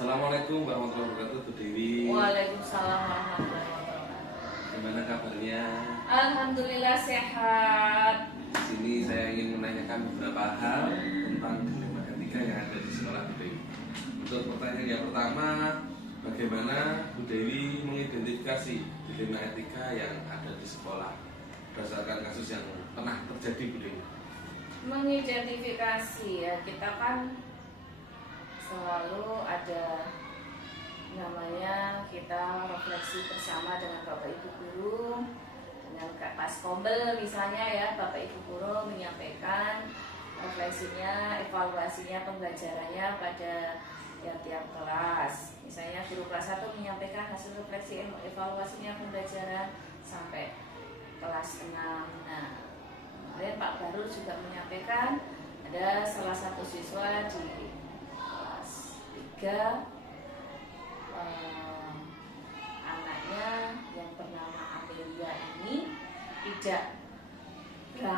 Assalamualaikum warahmatullahi wabarakatuh, Bu Dewi. Waalaikumsalam warahmatullahi wabarakatuh. Gimana kabarnya? Alhamdulillah sehat. Di sini saya ingin menanyakan beberapa hal tentang dilema etika yang ada di sekolah Bu Dewi. Untuk pertanyaan yang pertama, bagaimana Bu Dewi mengidentifikasi dilema etika yang ada di sekolah berdasarkan kasus yang pernah terjadi, Bu Dewi? Mengidentifikasi ya, kita kan selalu ada namanya, kita refleksi bersama dengan Bapak Ibu Guru, dengan Kak Paskombel misalnya ya. Bapak Ibu Guru menyampaikan refleksinya, evaluasinya, pembelajarannya pada tiap-tiap kelas. Misalnya guru kelas 1 menyampaikan hasil refleksi evaluasinya pembelajaran sampai kelas 6. Nah, kemarin Pak Barul juga menyampaikan ada salah satu siswa di kelas 3, anaknya yang bernama Amelia ini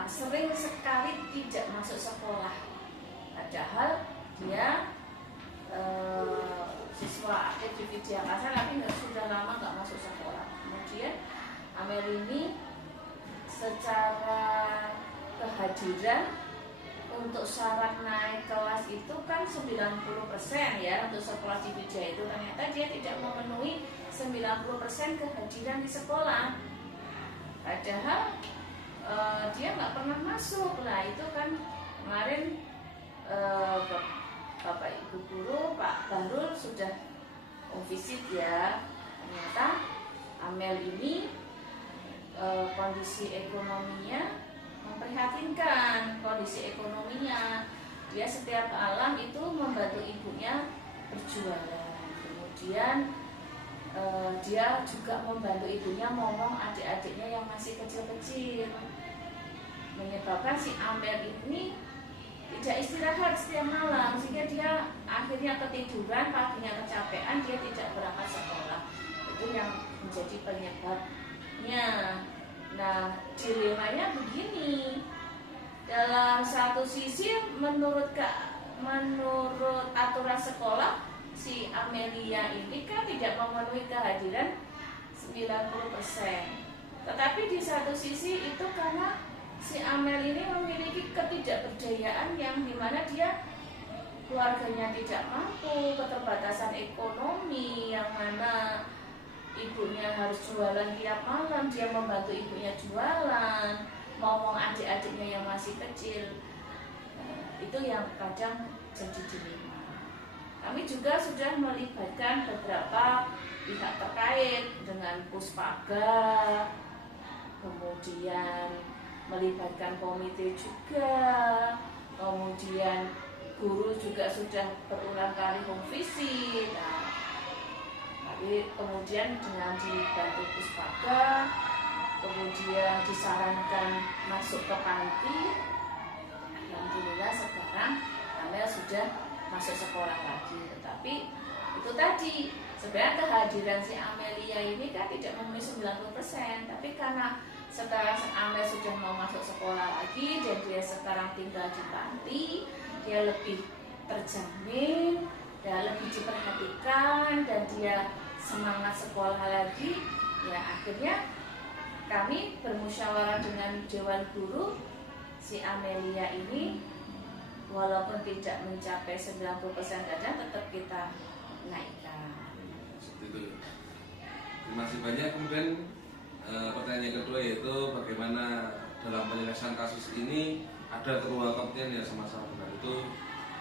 sering sekali tidak masuk sekolah, padahal dia siswa aktif di Widyakasa tapi sudah lama nggak masuk sekolah. Kemudian Amelia ini secara kehadiran untuk syarat naik kelas itu kan 90% ya, untuk sekolah di Widya itu ternyata dia tidak memenuhi 90% kehadiran di sekolah, padahal dia nggak pernah masuk. Nah itu kan kemarin Bapak Ibu Guru Pak Barul sudah visit ya, ternyata Amel ini kondisi ekonominya memprihatinkan. Kondisi ekonominya, dia setiap malam itu membantu ibunya berjualan, kemudian dia juga membantu ibunya ngomong adik-adiknya yang masih kecil-kecil, menyebabkan si Amel ini tidak istirahat setiap malam, sehingga dia akhirnya ketiduran, paginya kecapean, dia tidak berangkat sekolah. Itu yang menjadi penyebabnya. Nah, dilemanya begini. Dalam satu sisi menurut aturan sekolah, si Amelia ini kan tidak memenuhi kehadiran 90%. Tetapi di satu sisi itu karena si Amel ini memiliki ketidakberdayaan yang dimana dia keluarganya tidak mampu, keterbatasan ekonomi yang mana ibunya harus jualan tiap malam, dia membantu ibunya jualan, ngomong adik-adiknya yang masih kecil. Itu yang kadang jadi dilema. Kami juga sudah melibatkan beberapa pihak terkait dengan Puspaga, kemudian melibatkan komite juga, kemudian guru juga sudah berulang kali home visit. Kemudian dengan dibantu Puspaga, kemudian disarankan masuk ke panti. Alhamdulillah sekarang Amel sudah masuk sekolah lagi. Tetapi itu tadi, sebenarnya kehadiran si Amelia ini kan tidak memenuhi 90%. Tapi karena sekarang Amel sudah mau masuk sekolah lagi dan dia sekarang tinggal di panti, dia lebih terjamin dan lebih diperhatikan dan dia semangat sekolah lagi. Ya akhirnya kami bermusyawarah dengan Dewan Guru, si Amelia ini walaupun tidak mencapai 90% kadang tetap kita naikkan. Seperti itu. Terima kasih banyak. Kemudian pertanyaan yang kedua yaitu bagaimana dalam penyelesaian kasus ini ada kedua komponen yang sama-sama benar, itu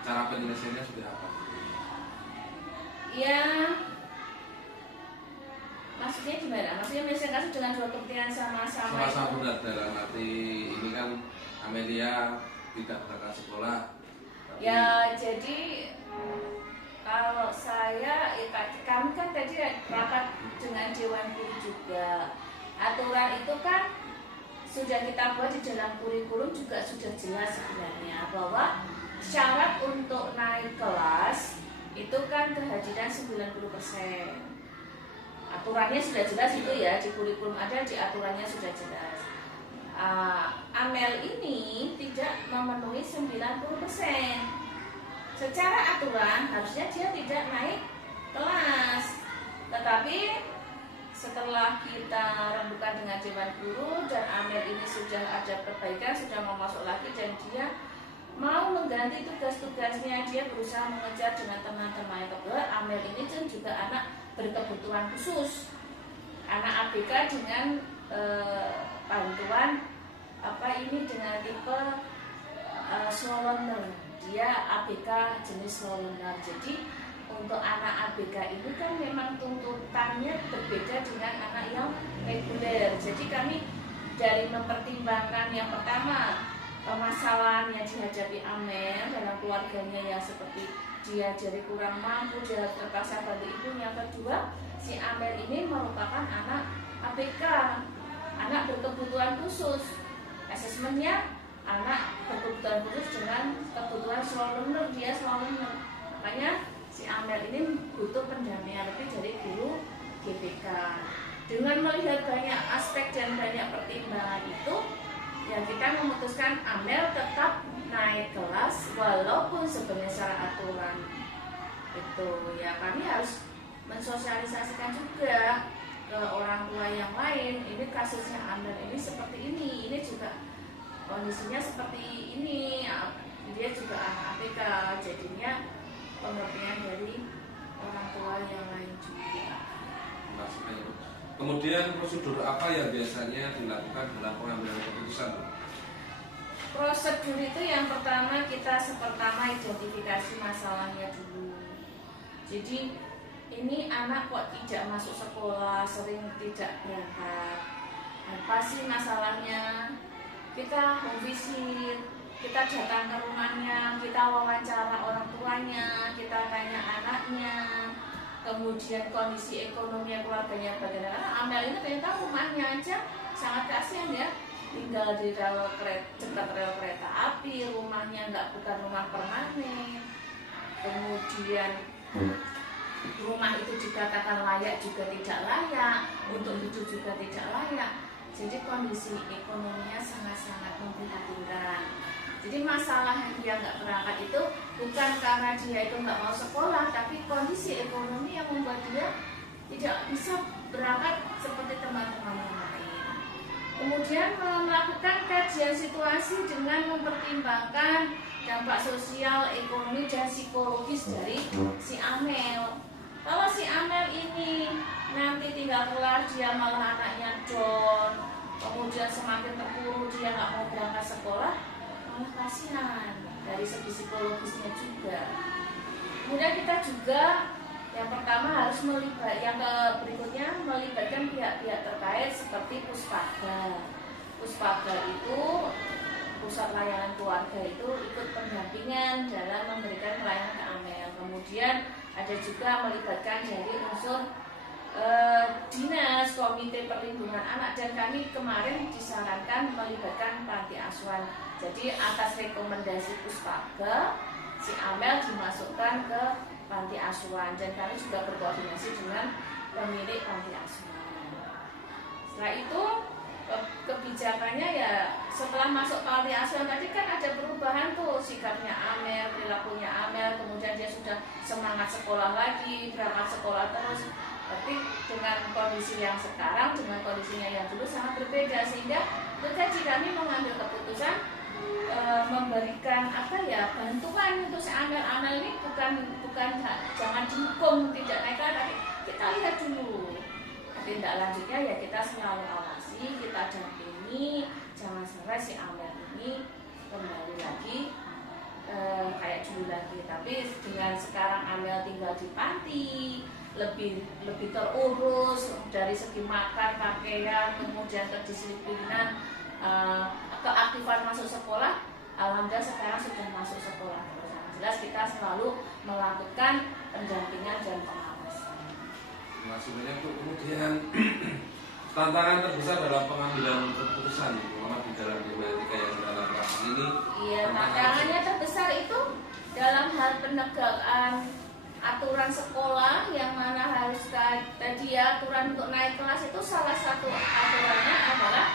cara penyelesaiannya sudah apa? Ya, maksudnya gimana? Maksudnya menyelesaikan kasus dengan dua kepentingan sama-sama benar, dalam arti ini kan Amelia tidak berangkat sekolah. Ya, jadi kalau kami kan tadi rapat dengan Dewan Guru juga. Aturan itu kan sudah kita buat di dalam kurikulum juga sudah jelas sebenarnya, bahwa syarat untuk naik kelas itu kan kehadiran 90%. Aturannya sudah jelas itu ya, di kurikulum ada, di aturannya sudah jelas. Amel ini tidak memenuhi 90%. Secara aturan harusnya dia tidak naik kelas. Tetapi setelah kita rembukan dengan Dewan Guru dan Amel ini sudah ada perbaikan, sudah mau masuk lagi dan dia mau mengganti tugas-tugasnya, dia berusaha mengejar dengan teman-teman. Kebetulan Amel ini kan juga anak berkebutuhan khusus, anak ABK dengan bantuan dengan tipe slow learner. Dia ABK jenis slow learner. Jadi untuk anak ABK ini kan memang tuntutannya berbeda dengan anak yang reguler. Jadi kami dari mempertimbangkan yang pertama permasalahan yang dihadapi Amel dalam keluarganya yang seperti dia jadi kurang mampu, dia terpaksa bantu ibunya. Kedua, si Amel ini merupakan anak ABK, anak berkebutuhan khusus. Asesmennya anak berkebutuhan khusus dengan kebutuhan slow learner, dia slow learner. Makanya si Amel ini butuh pendampingan lebih dari guru GBK. Dengan melihat banyak aspek dan banyak pertimbangan itu, ya kita memutuskan Amel tetap naik kelas walaupun sebenarnya secara aturan itu ya kami harus mensosialisasikan juga ke orang tua yang lain. Ini kasusnya Amel ini seperti ini juga kondisinya seperti ini, dia juga anak ABK, jadinya pengertian dari orang tua yang lain juga. Kemudian prosedur apa yang biasanya dilakukan dalam pengambilan keputusan? Prosedur itu yang pertama kita identifikasi masalahnya dulu. Jadi ini anak kok tidak masuk sekolah, sering tidak berangkat. Apa sih masalahnya? Kita home visit, kita datang ke rumahnya, kita wawancara orang tuanya, kita tanya anaknya, kemudian kondisi ekonomi keluarganya bagaimana. Amel ini ternyata rumahnya aja sangat kasihan ya, tinggal di dekat rel kereta api, rumahnya bukan rumah permanen. Kemudian rumah itu dikatakan layak juga tidak layak, untuk hidup juga tidak layak. Jadi kondisi ekonominya sangat-sangat memprihatinkan. Jadi masalah yang dia nggak berangkat itu bukan karena dia itu nggak mau sekolah, tapi kondisi ekonomi yang membuat dia tidak bisa berangkat seperti teman-teman yang lain. Kemudian melakukan kajian situasi dengan mempertimbangkan dampak sosial, ekonomi, dan psikologis dari si Amel. Kalau si Amel ini nanti tinggal kelar dia malah anaknya down, kemudian semakin terpuruk dia nggak mau berangkat sekolah, malah kasihan dari segi psikologisnya juga. Kemudian kita juga yang pertama harus berikutnya melibatkan pihak-pihak terkait seperti Puspaga. Puspaga itu pusat layanan keluarga, itu ikut pendampingan dalam memberikan pelayanan ke Amel. Kemudian ada juga melibatkan dari unsur dinas, komite perlindungan anak, dan kami kemarin disarankan melibatkan panti asuhan. Jadi atas rekomendasi Puspaga, si Amel dimasukkan ke panti asuhan dan kami juga berkoordinasi dengan pemilik panti asuhan. Setelah itu kebijakannya ya setelah masuk panti asuhan tadi kan ada perubahan tuh sikapnya Amel, perilakunya Amel, kemudian dia sudah semangat sekolah lagi, berangkat sekolah terus. Tapi dengan kondisi yang sekarang dengan kondisinya yang dulu sangat berbeda, sehingga tadi kami mengambil keputusan memberikan bantuan untuk si Amel ini bukan jangan dihukum tidak naik kelas, tapi kita lihat dulu tindak lanjutnya ya kita selalu awasi, kita dampingi, jangan sampai si Amel ini kembali lagi kayak dulu lagi. Tapi dengan sekarang Amel tinggal di panti, lebih terurus dari segi makan, pakaian, kemudian kedisiplinan, keaktifan masuk sekolah, alhamdulillah sekarang sudah masuk sekolah. Jelas kita selalu melakukan pendampingan dan pengawasan. Terima kasih banyak Bu. Kemudian tantangan terbesar dalam pengambilan keputusan di dalam etika yang dalam kelas ini. Iya, tantangannya terbesar itu dalam hal penegakan aturan sekolah, yang mana harus tadi ya aturan untuk naik kelas itu salah satu aturannya adalah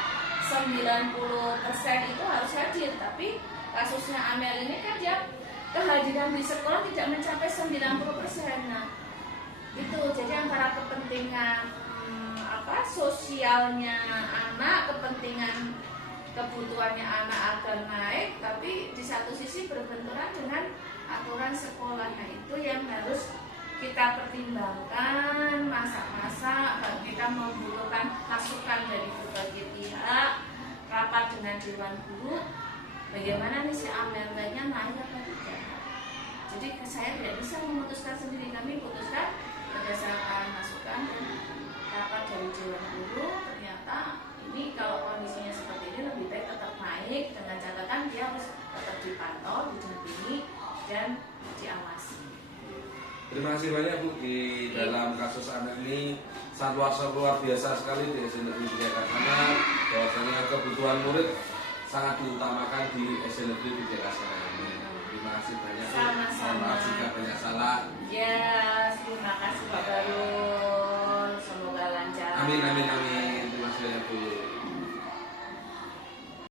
90% itu harus hadir, tapi kasusnya Amel ini kan dia kehadiran di sekolah tidak mencapai 90%. Nah, itu jadi antara kepentingan sosialnya anak, kepentingan kebutuhannya anak agar naik, tapi di satu sisi berbenturan dengan aturan sekolah. Nah, itu yang harus kita pertimbangkan, masa-masa kita membutuhkan masukan dari berbagai pihak, rapat dengan dewan guru, bagaimana nih si Amel baiknya naik apa tidak. Jadi saya tidak bisa memutuskan sendiri, kami putuskan berdasarkan masukan dan rapat dari dewan guru. Ternyata ini kalau kondisinya seperti ini lebih baik tetap naik, dengan catatan dia harus tetap dipantau, didampingi dan diawasi. Terima kasih banyak Bu, di dalam kasus anak ini sangat luar biasa sekali di SD Negeri Widyakasana, bahwasanya kebutuhan murid sangat diutamakan di SD Negeri Widyakasana ini. Terima kasih banyak Bu. Mohon maaf jika banyak salah. Ya, terima kasih Pak Barul. Semoga lancar. Amin amin amin.